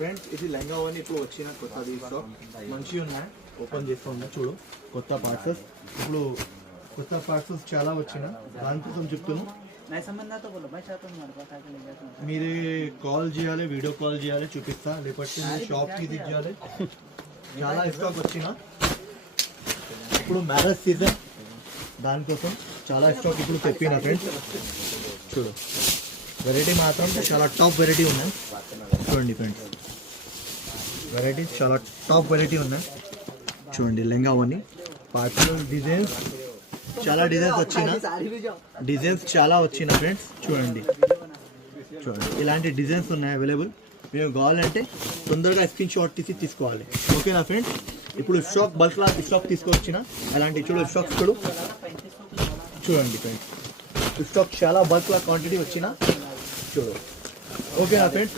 Friends ఇది లెంగా అని ఇప్పుడు వచ్చిన కొత్తది స్టాక్ మంచిగా ఉన్నాయి. ఓపెన్ చేస్తాము చూడు. కొత్త పార్సల్స్ ఇప్పుడు కొత్త పార్సల్స్ చాలా వచ్చిన దానికోసం చెప్తున్నాను. మీరు కాల్ చేయాలి, వీడియో కాల్ చేయాలి, చూపిస్తా. లేకపోతే మీరు షాప్కి తీయాలి. చాలా స్టాక్ వచ్చిన ఇప్పుడు మ్యారేజ్ సీజన్ దానికోసం చాలా స్టాక్ ఇప్పుడు తెప్పిన ఫ్రెండ్స్. చూడు వెరైటీ మాత్రం చాలా టాప్ వెరైటీ ఉన్నాయి. చూడండి ఫ్రెండ్స్, వెరైటీ చాలా టాప్ వెరైటీ ఉన్నాయి. చూడండి లెంగా అవన్నీ పార్సల్ డిజైన్స్ చాలా డిజైన్స్ చాలా వచ్చిన ఫ్రెండ్స్. చూడండి ఇలాంటి డిజైన్స్ ఉన్నాయి అవైలబుల్. మీరు కావాలంటే తొందరగా స్క్రీన్ షాట్ తీసుకోవాలి. ఓకేనా ఫ్రెండ్స్. ఇప్పుడు స్టాక్ బల్క్లా స్టాక్ తీసుకొచ్చిన అలాంటి చూడు స్టాక్ చూడండి ఫ్రెండ్స్. స్టాక్ చాలా బల్క్లా క్వాంటిటీ వచ్చిన చూడు. ఓకేనా ఫ్రెండ్స్.